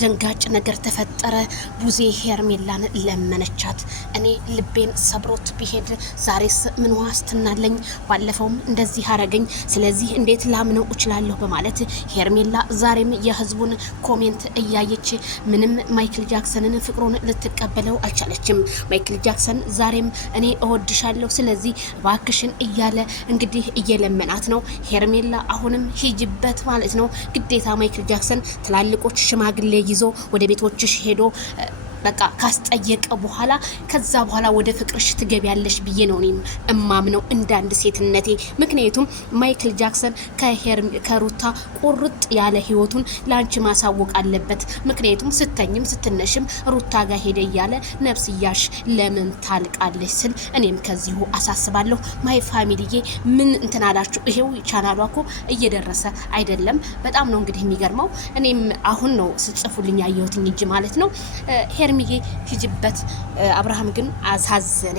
ደንጋጭ ነገር ተፈጠረ። ቡዜ ሄርሜላን ለመነቻት። እኔ ልቤን ሰብሮት ቢሄድ ዛሬስ ምን ዋስትናለኝ? ባለፈውም እንደዚህ አረገኝ፣ ስለዚህ እንዴት ላምነው እችላለሁ? በማለት ሄርሜላ ዛሬም የህዝቡን ኮሜንት እያየች ምንም ማይክል ጃክሰንን ፍቅሩን ልትቀበለው አልቻለችም። ማይክል ጃክሰን ዛሬም እኔ እወድሻለሁ፣ ስለዚህ ባክሽን እያለ እንግዲህ እየለመናት ነው። ሄርሜላ አሁንም ሂጅበት ማለት ነው ግዴታ። ማይክል ጃክሰን ትላልቆች ሽማግሌ ይዞ ወደ ቤቶችሽ ሄዶ በቃ ካስጠየቀ በኋላ ከዛ በኋላ ወደ ፍቅርሽ ትገቢያለሽ ብዬ ነው እኔም እማምነው እንዳንድ ሴትነቴ። ምክንያቱም ማይክል ጃክሰን ከሩታ ቁርጥ ያለ ህይወቱን ላንቺ ማሳወቅ አለበት። ምክንያቱም ስተኝም ስትነሽም ሩታ ጋር ሄደ እያለ ነፍስያሽ ለምን ታልቃለች ስል እኔም ከዚሁ አሳስባለሁ። ማይ ፋሚሊዬ ምን እንትን አላችሁ? ይሄው ቻናሏ እኮ እየደረሰ አይደለም። በጣም ነው እንግዲህ የሚገርመው። እኔም አሁን ነው ስጽፉልኝ ያየሁትኝ እንጂ ማለት ነው። ሄርሚዬ ሂጅበት። አብርሃም ግን አሳዘነ።